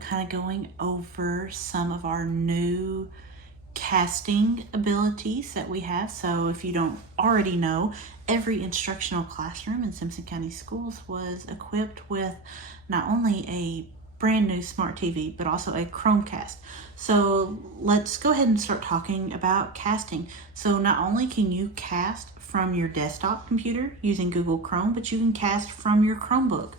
kind of going over some of our new casting abilities that we have. So if you don't already know, every instructional classroom in Simpson County Schools was equipped with not only a brand new smart TV, but also a Chrome Cast. So let's go ahead and start talking about casting. So not only can you cast from your desktop computer using Google Chrome, but you can cast from your Chromebook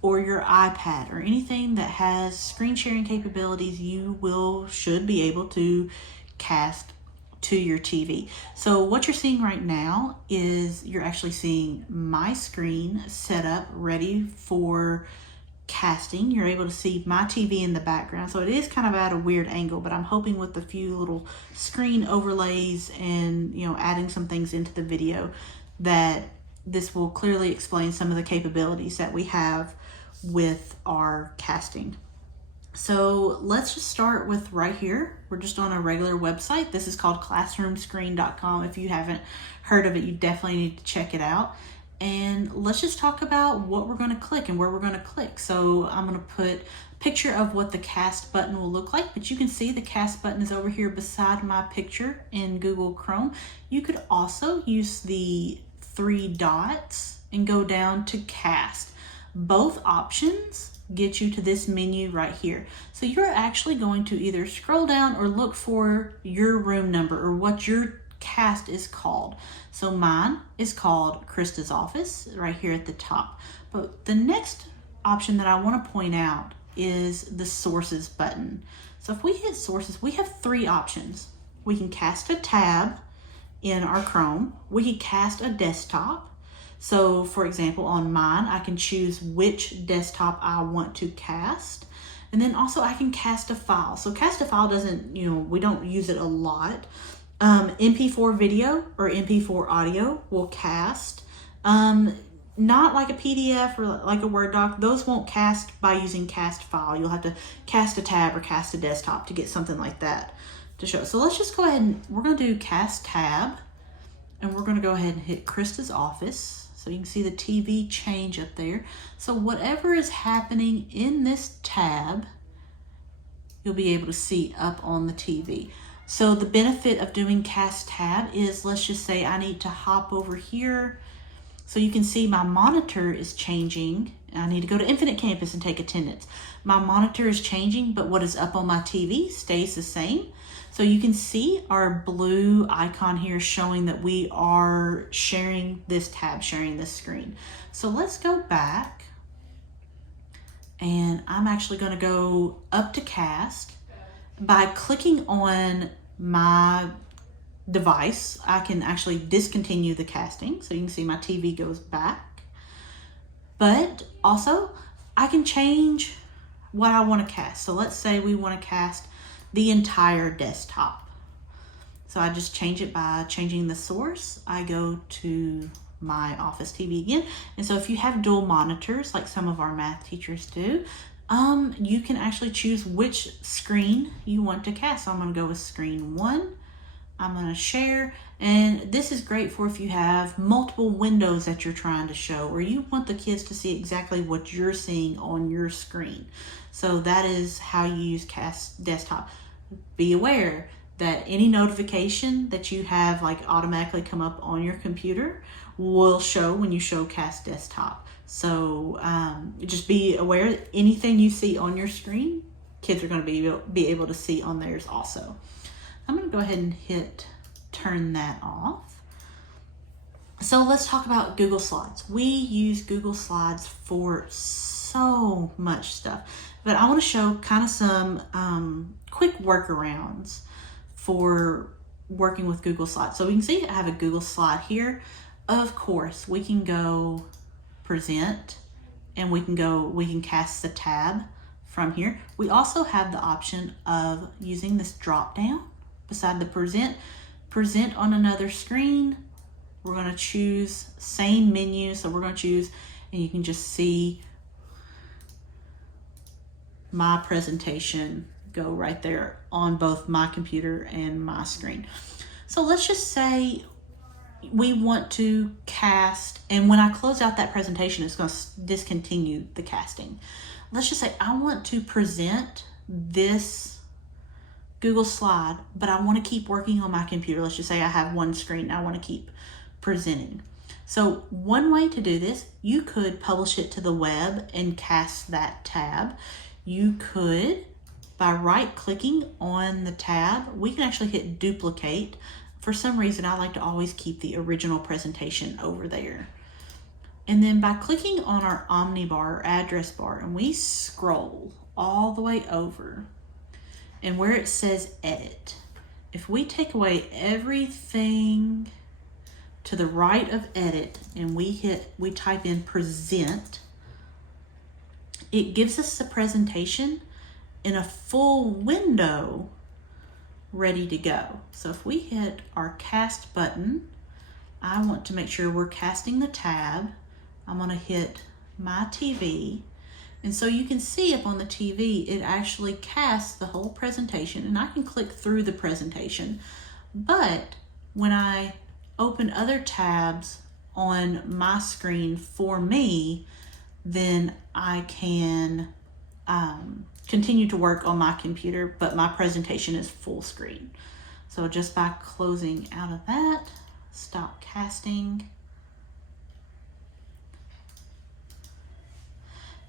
or your iPad or anything that has screen sharing capabilities. You should be able to cast to your TV. So what you're seeing right now is you're actually seeing my screen set up ready for casting. You're able to see my TV in the background, so it is kind of at a weird angle, but I'm hoping with a few little screen overlays and adding some things into the video that this will clearly explain some of the capabilities that we have with our casting. So let's just start with right here. We're just on a regular website. This is called classroomscreen.com. If you haven't heard of it, you definitely need to check it out. And let's just talk about what we're going to click and where we're going to click. So I'm going to put a picture of what the cast button will look like, but you can see the cast button is over here beside my picture in Google Chrome. You could also use the 3 dots and go down to cast. Both options get you to this menu right here. So you're actually going to either scroll down or look for your room number or what your cast is called. So mine is called Krista's Office right here at the top. But the next option that I want to point out is the sources button. So if we hit sources, we have 3 options. We can cast a tab in our Chrome. We can cast a desktop. So for example, on mine, I can choose which desktop I want to cast. And then also I can cast a file. So cast a file doesn't, we don't use it a lot. MP4 video or MP4 audio will cast. Not like a PDF or like a Word doc. Those won't cast by using cast file. You'll have to cast a tab or cast a desktop to get something like that to show. So let's just go ahead and we're going to do cast tab. And we're going to go ahead and hit Krista's Office. So you can see the TV change up there. So whatever is happening in this tab, you'll be able to see up on the TV. So the benefit of doing cast tab is, let's just say I need to hop over here. So you can see my monitor is changing. I need to go to Infinite Campus and take attendance. My monitor is changing, but what is up on my TV stays the same. So you can see our blue icon here showing that we are sharing this tab, sharing this screen. So let's go back. And I'm actually going to go up to cast. By clicking on my device, I can actually discontinue the casting. So you can see my TV goes back. But also, I can change what I want to cast. So let's say we want to cast the entire desktop. So I just change it by changing the source. I go to my office TV again. And so if you have dual monitors, like some of our math teachers do, you can actually choose which screen you want to cast. So I'm going to go with screen 1. I'm going to share, and this is great for if you have multiple windows that you're trying to show, or you want the kids to see exactly what you're seeing on your screen. So that is how you use cast desktop. Be aware that any notification that you have automatically come up on your computer will show when you show cast desktop. So just be aware that anything you see on your screen, kids are going to be able to see on theirs also. I'm going to go ahead and hit turn that off. So let's talk about Google Slides. We use Google Slides for so much stuff, but I want to show kind of some quick workarounds for working with Google Slides. So we can see I have a Google slide here. Of course, we can go present and we can cast the tab from here. We also have the option of using this drop down beside the present on another screen. We're going to choose same menu. So we're going to choose, and you can just see my presentation go right there on both my computer and my screen. So let's just say we want to cast, and when I close out that presentation, it's going to discontinue the casting. Let's just say I want to present this Google slide, but I want to keep working on my computer. Let's just say I have one screen and I want to keep presenting. So one way to do this, you could publish it to the web and cast that tab. You could, by right-clicking on the tab, we can actually hit duplicate. For some reason, I like to always keep the original presentation over there. And then by clicking on our omnibar or address bar, and we scroll all the way over, and where it says edit, if we take away everything to the right of edit and we type in present, it gives us the presentation in a full window ready to go. So if we hit our cast button, I want to make sure we're casting the tab. I'm going to hit my TV. And so you can see up on the TV, it actually casts the whole presentation, and I can click through the presentation. But when I open other tabs on my screen for me, then I can continue to work on my computer, but my presentation is full screen. So just by closing out of that, stop casting.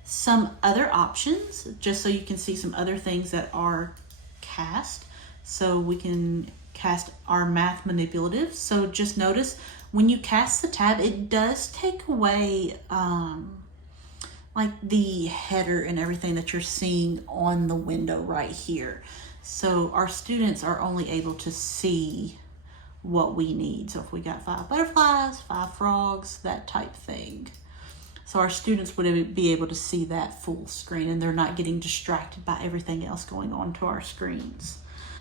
Some other options, just so you can see some other things that are cast. So we can cast our math manipulatives. So just notice when you cast the tab, it does take away like the header and everything that you're seeing on the window right here. So our students are only able to see what we need. So if we got 5 butterflies, 5 frogs, that type thing. So our students would be able to see that full screen, and they're not getting distracted by everything else going on to our screens.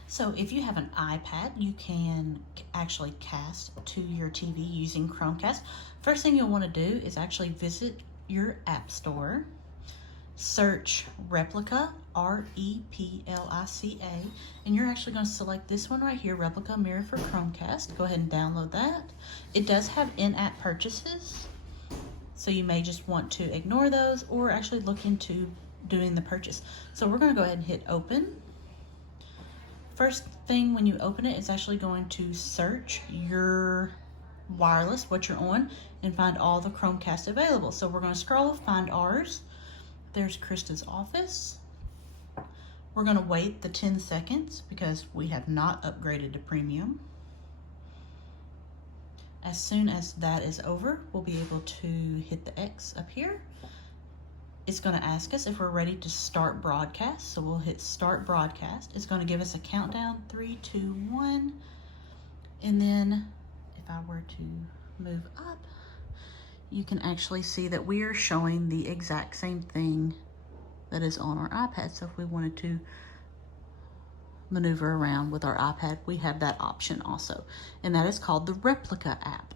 So if you have an iPad, you can actually cast to your TV using Chromecast. First thing you'll want to do is actually visit your app store, search Replica, R-E-P-L-I-C-A, and you're actually going to select this one right here, Replica Mirror for Chromecast. Go ahead and download that. It does have in-app purchases, so you may just want to ignore those or actually look into doing the purchase. So we're going to go ahead and hit open. First thing when you open it, it's actually going to search your wireless, what you're on, and find all the Chromecast available. So we're going to scroll, find ours. There's Krista's office. We're going to wait the 10 seconds because we have not upgraded to premium. As soon as that is over, we'll be able to hit the X up here. It's going to ask us if we're ready to start broadcast. So we'll hit start broadcast. It's going to give us a countdown, 3, 2, 1. And then if I were to move up, you can actually see that we are showing the exact same thing that is on our iPad. So if we wanted to maneuver around with our iPad, we have that option also. And that is called the Replica app.